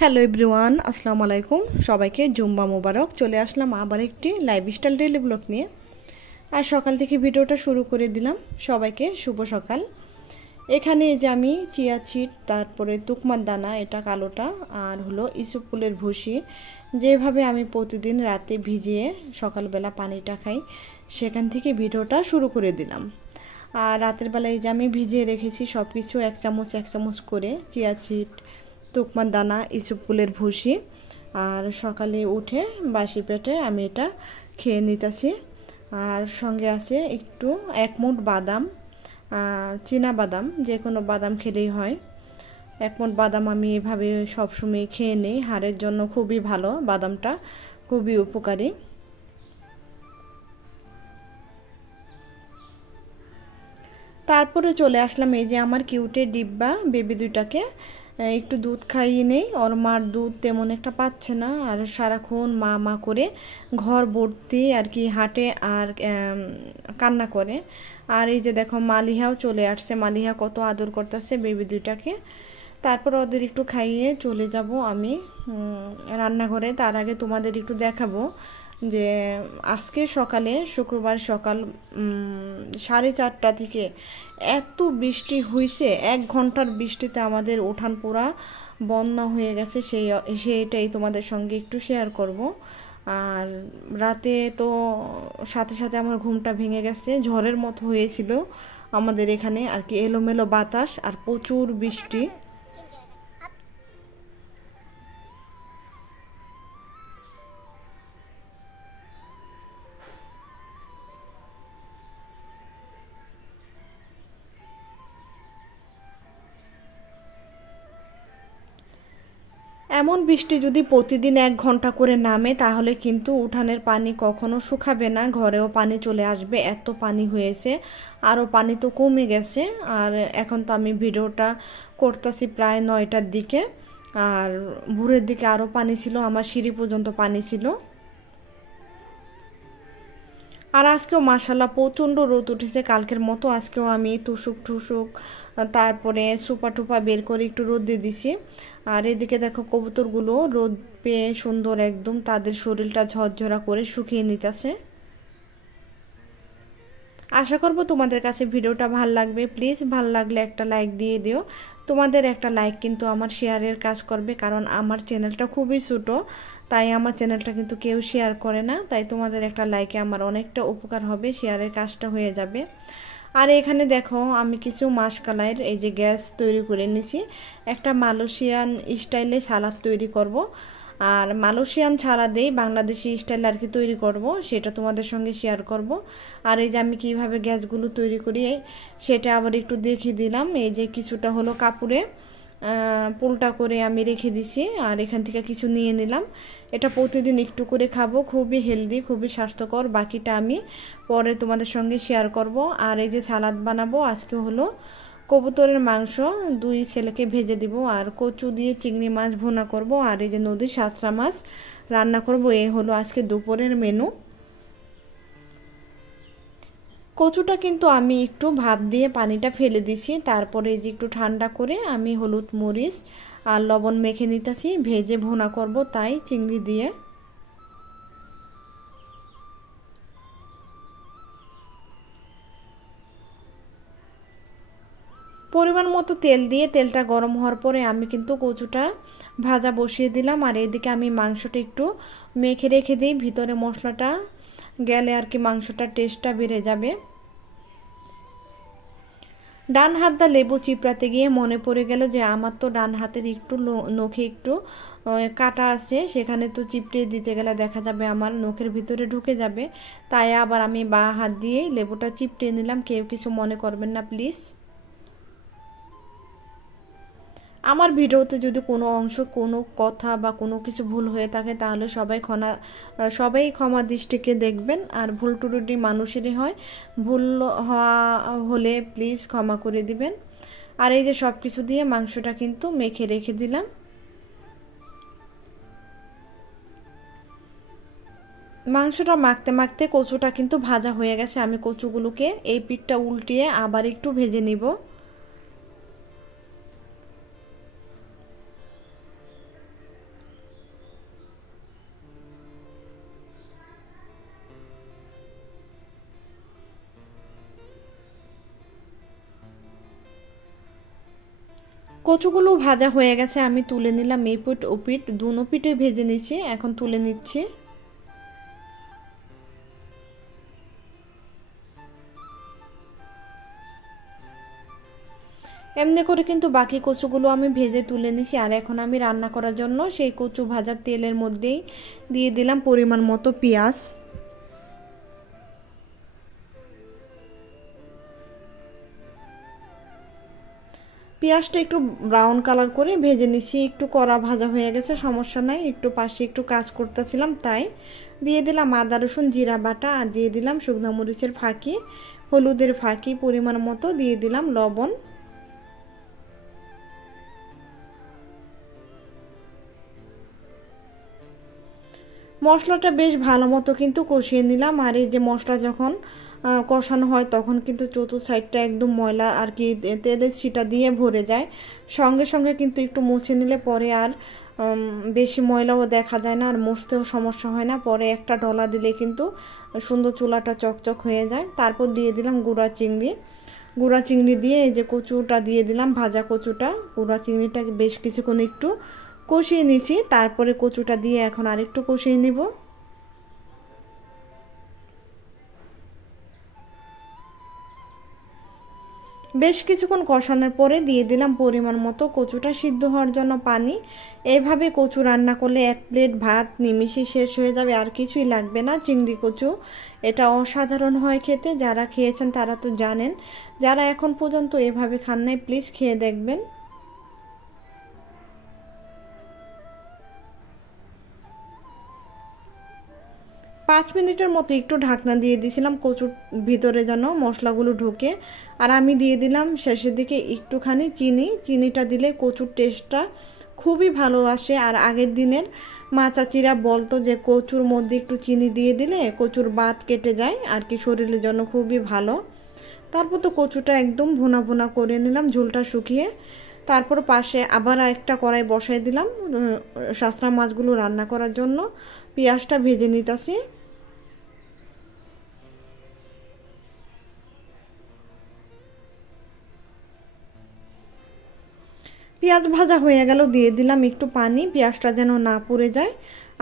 Hello everyone, আসসালামু আলাইকুম। সবাইকে জুম্বা মোবারক। চলে আসলাম আবার একটি লাইফস্টাইল ডেইলি ব্লগ নিয়ে। আর সকাল থেকে ভিডিওটা শুরু করে দিলাম। সবাইকে শুভ সকাল। এখানে যে আমি চিয়া সিড, তারপরে তুকমার দানা, এটা কালোটা, আর হলো ইসবগুলের ভুসি, যেভাবে আমি প্রতিদিন রাতে ভিজিয়ে সকালবেলা পানিটা খাই, সেখান থেকে ভিডিওটা শুরু করে দিলাম। আর রাতের বেলায় যে আমি ভিজিয়ে রেখেছি সব কিছু এক চামচ করে, চিয়া সিড, তুকমার দানা, ইসবগুলের ভুসি, আর সকালে উঠে বাসি পেটে আমি এটা খেয়ে নিতেছি। আর সঙ্গে আছে একটু 1 মুঠ বাদাম, চীনা বাদাম, যে কোনো বাদাম খেলেই হয়। 1 মুঠ বাদাম আমি এভাবে সবসময় খেয়ে নিই, হাড়ের জন্য খুবই ভালো, বাদামটা খুবই উপকারী। তারপরে চলে আসলাম এই যে আমার কিউটের ডিব্বা বেবি দুইটাকে একটু দুধ খাইয়ে নেই। ওর মার দুধ তেমন একটা পাচ্ছে না, আর সারাক্ষণ মা মা করে ঘর ভর্তি আর কি হাঁটে আর কান্না করে। আর এই যে দেখো মালিহাও চলে আসছে, মালিহা কত আদর করতেছে বেবি দুইটাকে। তারপর ওদের একটু খাইয়ে চলে যাব আমি রান্নাঘরে। তার আগে তোমাদের একটু দেখাবো যে আজকে সকালে, শুক্রবার সকাল 4:30 থেকে এত বৃষ্টি হয়েছে। 1 ঘন্টার বৃষ্টিতে আমাদের উঠান পুরা বন্যা হয়ে গেছে। সেইটাই তোমাদের সঙ্গে একটু শেয়ার করব। আর রাতে তো সাথে সাথে আমার ঘুমটা ভেঙে গেছে, ঝড়ের মতো হয়েছিল আমাদের এখানে আর কি, এলোমেলো বাতাস আর প্রচুর বৃষ্টি। এমন বৃষ্টি যদি প্রতিদিন 1 ঘন্টা করে নামে তাহলে কিন্তু উঠানের পানি কখনো শুকাবে না, ঘরেও পানি চলে আসবে, এত পানি হয়েছে। আরও পানি তো কমে গেছে। আর এখন তো আমি ভিডিওটা করতেছি প্রায় 9টার দিকে, আর ভোরের দিকে আরও পানি ছিল, আমার সিঁড়ি পর্যন্ত পানি ছিল। আর আজকেও মাশাল্লাহ প্রচণ্ড রোদ উঠেছে, কালকের মতো আজকেও আমি টুসুক টুসুক তারপরে সুপা টুপা বের করে একটু রোদ দিয়ে দিছি। আর এদিকে দেখো কবুতরগুলো রোদ পেয়ে সুন্দর একদম তাদের শরীরটা ঝরঝরা করে শুকিয়ে নিতেছে। আশা করব তোমাদের কাছে ভিডিওটা ভাল লাগবে। প্লিজ ভাল লাগলে একটা লাইক দিয়ে দিও। তোমাদের একটা লাইক কিন্তু আমার শেয়ারের কাজ করবে, কারণ আমার চ্যানেলটা খুবই ছোট, তাই আমার চ্যানেলটা কিন্তু কেউ শেয়ার করে না। তাই তোমাদের একটা লাইকে আমার অনেকটা উপকার হবে, শেয়ারের কাজটা হয়ে যাবে। আর এখানে দেখো আমি কিছু মাসকালাইয়ের এই যে গ্যাস তৈরি করে নিয়েছি, একটা মালয়েশিয়ান স্টাইলে সালাদ তৈরি করব। আর মালয়েশিয়ান ছাড়া দেই বাংলাদেশি স্টাইল আর কি তৈরি করব, সেটা তোমাদের সঙ্গে শেয়ার করব। আর এই যে আমি কিভাবে গ্যাসগুলো তৈরি করি সেটা আবার একটু দেখিয়ে দিলাম। এই যে কিছুটা হলো কাপড়ে পোলটা করে আমি রেখে দিছি, আর এখান থেকে কিছু নিয়ে নিলাম। এটা প্রতিদিন একটু করে খাবো, খুবই হেলদি, খুবই স্বাস্থ্যকর। বাকিটা আমি পরে তোমাদের সঙ্গে শেয়ার করব। আর এই যে সালাদ বানাবো আজকে হলো কবুতরের মাংস, 2 ছেলেকে ভেজে দিব, আর কচু দিয়ে চিংড়ি মাছ ভুনা করব, আর এই যে নদীর শাঁসরা মাছ রান্না করব। এই হলো আজকে দুপুরের মেনু। কচুটা কিন্তু আমি একটু ভাপ দিয়ে পানিটা ফেলে দিছি, তারপরে এই যে একটু ঠান্ডা করে আমি হলুদ মরিচ আর লবণ মেখে নিতেছি, ভেজে ভুনা করব তাই চিংড়ি দিয়ে। পরিমাণ মতো তেল দিয়ে তেলটা গরম হওয়ার পরে আমি কিন্তু কচুটা ভাজা বসিয়ে দিলাম। আর এদিকে আমি মাংসটা একটু মেখে রেখে দিই, ভিতরে মশলাটা গেলে আর কি মাংসটার টেস্টটা বেড়ে যাবে। ডান হাত দা লেবু চিপড়াতে গিয়ে মনে পড়ে গেল যে আমার তো ডান হাতের একটু নখে একটু কাটা আছে, সেখানে তো চিপড়ে দিতে গেলে দেখা যাবে আমার নখের ভিতরে ঢুকে যাবে। তাই আবার আমি বাঁ হাত দিয়ে লেবুটা চিপড়ে নিলাম, কেউ কিছু মনে করবেন না প্লিজ। আমার ভিডিওতে যদি কোনো অংশ, কোনো কথা বা কোনো কিছু ভুল হয়ে থাকে তাহলে সবাই ক্ষমা দৃষ্টিকে দেখবেন। আর ভুল ত্রুটি মানুষেরই হয়, ভুল হওয়া হলে প্লিজ ক্ষমা করে দিবেন। আর এই যে সব কিছু দিয়ে মাংসটা কিন্তু মেখে রেখে দিলাম। মাংসটা মাখতে মাখতে কচুটা কিন্তু ভাজা হয়ে গেছে। আমি কচুগুলোকে এই পিঠটা উল্টিয়ে আবার একটু ভেজে নিব। কচুগুলো ভাজা হয়ে গেছে, আমি তুলে নিলাম। এই পিঠ ও পিঠ দুনো পিঠে ভেজে নিচ্ছি, এখন তুলে নিচ্ছি। এমনি করে কিন্তু বাকি কচুগুলো আমি ভেজে তুলে নিছি। আর এখন আমি রান্না করার জন্য সেই কচু ভাজার তেলের মধ্যেই দিয়ে দিলাম পরিমাণ মতো পেঁয়াজ। পেঁয়াজটা একটু ব্রাউন কালার করে ভেজে নিচ্ছি। একটু কড়া ভাজা হয়ে গেছে, সমস্যা নাই, একটু পাশে একটু কাজ করতেছিলাম তাই। দিয়ে দিলাম আদা রসুন জিরা বাটা, আর দিয়ে দিলাম শুকনো মরিচের ফাঁকি, হলুদের ফাঁকি পরিমাণ মতো, দিয়ে দিলাম লবণ। মশলাটা বেশ ভালো মতো কিন্তু কষিয়ে নিলাম। আর এই যে মশলা যখন কষানো হয় তখন কিন্তু চতুর্থ সাইডটা একদম ময়লা আর কি তেলের ছিটা দিয়ে ভরে যায়। সঙ্গে সঙ্গে কিন্তু একটু মুছে নিলে পরে আর বেশি ময়লাও দেখা যায় না, আর মুছতেও সমস্যা হয় না। পরে একটা ডলা দিলে কিন্তু সুন্দর চুলাটা চকচক হয়ে যায়। তারপর দিয়ে দিলাম গুঁড়া চিংড়ি। গুঁড়া চিংড়ি দিয়ে এই যে কচুটা দিয়ে দিলাম, ভাজা কচুটা। গুঁড়া চিংড়িটাকে বেশ কিছুক্ষণ একটু কষিয়ে নিয়েছি, তারপরে কচুটা দিয়ে এখন আরেকটু কষিয়ে নিব। বেশ কিছুক্ষণ কষানোর পরে দিয়ে দিলাম পরিমাণ মতো কচুটা সিদ্ধ হওয়ার জন্য পানি। এইভাবে কচু রান্না করলে এক প্লেট ভাত নিমিষে শেষ হয়ে যাবে, আর কিছুই লাগবে না। চিংড়ি কচু এটা অসাধারণ হয় খেতে, যারা খেয়েছেন তারা তো জানেন, যারা এখন পর্যন্ত এভাবে খান নাই প্লিজ খেয়ে দেখবেন। 5 মিনিটের মতো একটু ঢাকনা দিয়ে দিয়েছিলাম কচুর ভিতরে যেন মশলাগুলো ঢোকে। আর আমি দিয়ে দিলাম শেষের দিকে একটুখানি চিনি। চিনিটা দিলে কচুর টেস্টটা খুবই ভালো আসে। আর আগের দিনের মা চাচিরা বলতো যে কচুর মধ্যে একটু চিনি দিয়ে দিলে কচুর বাত কেটে যায় আর কি, শরীরের জন্য খুবই ভালো। তারপর তো কচুটা একদম ভুনা ভুনা করে নিলাম ঝোলটা শুকিয়ে। তারপর পাশে আবার একটা কড়াই বসাই দিলাম শাঁসরা মাছগুলো রান্না করার জন্য। পেঁয়াজটা ভেজে নিতেছি। পেঁয়াজ ভাজা হয়ে গেল, দিয়ে দিলাম একটু পানি, পেঁয়াজটা যেন না পুড়ে যায়।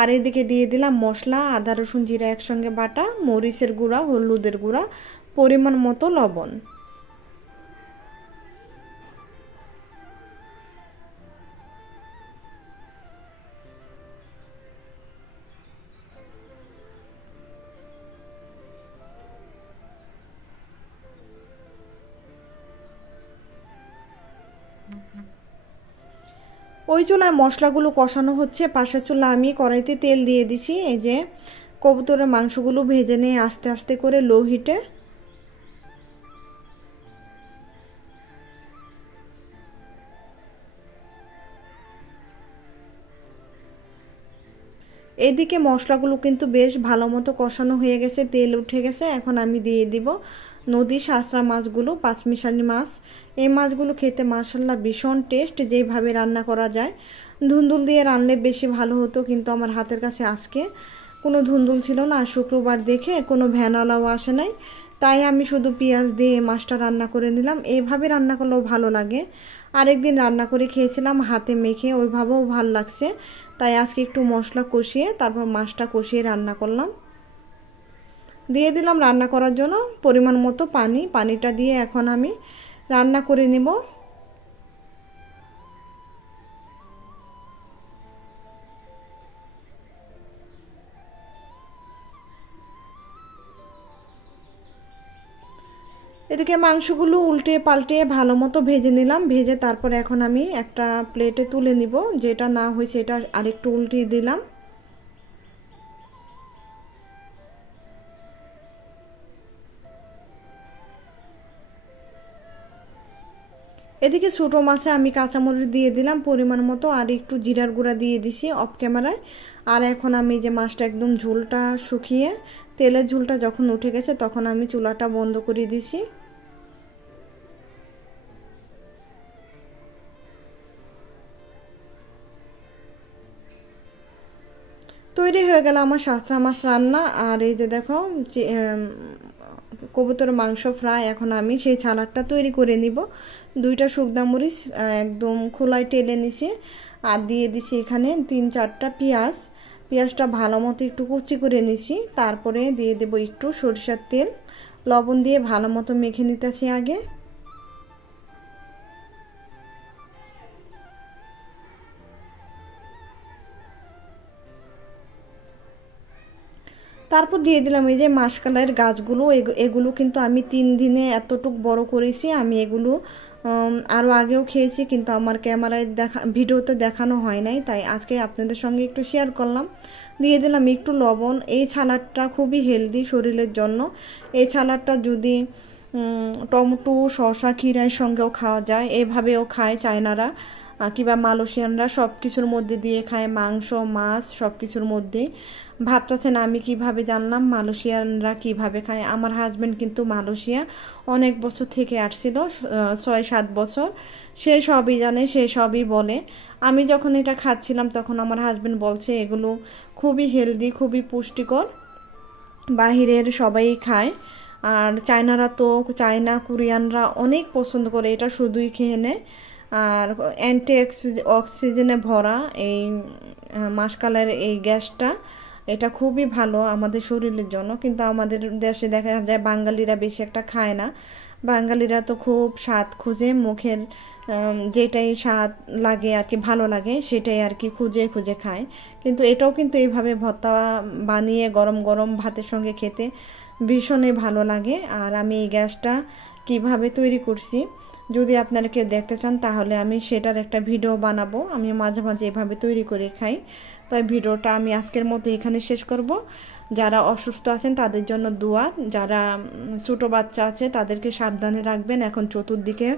আর এদিকে দিয়ে দিলাম মশলা, আদা রসুন জিরা একসঙ্গে বাটা, মরিচের গুঁড়া, হলুদের গুঁড়া, পরিমাণ মতো লবণ। ওই চুলায় মশলাগুলো কষানো হচ্ছে, পাশের চুলা আমি কড়াইতে তেল দিয়ে দিছি। এই যে কবুতরের মাংসগুলো ভেজে নিয়ে আস্তে আস্তে করে লো হিটে। এদিকে মশলাগুলো কিন্তু বেশ ভালো মতো কষানো হয়ে গেছে, তেল উঠে গেছে। এখন আমি দিয়ে দিব নদীর শাঁসরা মাছগুলো, পাঁচমিশালি মাছ। এই মাছগুলো খেতে মাশাল্লাহ ভীষণ টেস্ট, যেইভাবে রান্না করা যায়। ধুন্দুল দিয়ে রান্নলে বেশি ভালো হতো, কিন্তু আমার হাতের কাছে আজকে কোনো ধুন্দুল ছিল না। শুক্রবার দেখে কোনো ভ্যানওয়ালাও আসে নাই, তাই আমি শুধু পেঁয়াজ দিয়ে মাছটা রান্না করে নিলাম। এইভাবে রান্না করলেও ভালো লাগে। আরেকদিন রান্না করে খেয়েছিলাম হাতে মেখে, ওইভাবেও ভালো লাগছে। তাই আজকে একটু মশলা কষিয়ে তারপর মাছটা কষিয়ে রান্না করলাম। দিয়ে দিলাম রান্না করার জন্য পরিমাণ মতো পানি। পানিটা দিয়ে এখন আমি রান্না করে নেব। এদিকে মাংসগুলো উল্টে পাল্টে ভালো মতো ভেজে নিলাম। ভেজে তারপর এখন আমি একটা প্লেটে তুলে নিব। যেটা না হয়েছে এটা আরেকটু উল্টিয়ে দিলাম। এদিকে ছোটো মাছে আমি কাঁচামরিচ দিয়ে দিলাম পরিমাণ মতো, আর একটু জিরার গুঁড়া দিয়ে দিছি অফ ক্যামেরায়। আর এখন আমি যে মাছটা একদম ঝোলটা শুকিয়ে তেলের ঝোলটা যখন উঠে গেছে তখন আমি চুলাটা বন্ধ করে দিছি। তৈরি হয়ে গেল আমার শাঁসরা মাছ রান্না। আর এই যে দেখো কবুতরের মাংস ফ্রাই। এখন আমি সেই সালাডটা তৈরি করে নিব। 2টা শুকনা মরিচ একদম খোলায় টেলে নিছি, আর দিয়ে দিছি এখানে 3-4টা পেঁয়াজ। পেঁয়াজটা ভালো মতো একটু কুচি করে নিছি। তারপরে দিয়ে দেব একটু সরিষার তেল, লবণ দিয়ে ভালো মতো মেখে নিতেছি আগে। তারপর দিয়ে দিলাম এই যে মাসকালাইয়ের গাছগুলো। এগুলো কিন্তু আমি 3 দিনে এতটুক বড় করেছি। আমি এগুলো আরও আগেও খেয়েছি, কিন্তু আমার ক্যামেরায় ভিডিওতে দেখানো হয় নাই, তাই আজকে আপনাদের সঙ্গে একটু শেয়ার করলাম। দিয়ে দিলাম একটু লবণ। এই সালাডটা খুবই হেলদি শরীরের জন্য। এই সালাডটা যদি টমেটো, শসা, ক্ষীরার সঙ্গেও খাওয়া যায়, এভাবেও খায় চায়নারা কিংবা মালয়েশিয়ানরা, সব কিছুর মধ্যে দিয়ে খায়, মাংস, মাছ সব কিছুর মধ্যেই। ভাবতেছেন আমি কিভাবে জানলাম মালয়েশিয়ানরা কিভাবে খায়? আমার হাজব্যান্ড কিন্তু মালয়েশিয়া অনেক বছর থেকে আসছিল, 6-7 বছর। সে সবই জানে, সে সবই বলে। আমি যখন এটা খাচ্ছিলাম তখন আমার হাজব্যান্ড বলছে এগুলো খুবই হেলদি, খুবই পুষ্টিকর, বাহিরের সবাই খায়। আর চায়না কোরিয়ানরা অনেক পছন্দ করে এটা, শুধুই খেয়ে নেয়। আর অ্যান্টি অক্সিজেনে ভরা এই মাসকালের এই গ্যাসটা, এটা খুবই ভালো আমাদের শরীরের জন্য। কিন্তু আমাদের দেশে দেখা যায় বাঙালিরা বেশি একটা খায় না। বাঙালিরা তো খুব স্বাদ খুঁজে, মুখের যেটাই স্বাদ লাগে আর কি, ভালো লাগে সেটাই আর কি খুঁজে খুঁজে খায়। কিন্তু এটাও কিন্তু এইভাবে ভর্তা বানিয়ে গরম গরম ভাতের সঙ্গে খেতে ভীষণই ভালো লাগে। আর আমি এই গ্যাসটা কিভাবে তৈরি করছি যদি আপনারা কেউ দেখতে চান, তাহলে আমি সেটার একটা ভিডিও বানাবো। আমি মাঝে মাঝে এভাবে তৈরি করে খাই। তাই ভিডিওটা আমি আজকের মতো এখানে শেষ করব। যারা অসুস্থ আছেন তাদের জন্য দোয়া, যারা ছোটো বাচ্চা আছে তাদেরকে সাবধানে রাখবেন। এখন চতুর্দিকে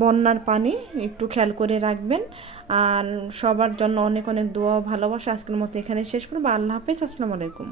বন্যার পানি, একটু খেয়াল করে রাখবেন। আর সবার জন্য অনেক অনেক দোয়া ও ভালোবাসা। আজকের মতো এখানে শেষ করবো। আল্লাহ হাফেজ, আসসালামু আলাইকুম।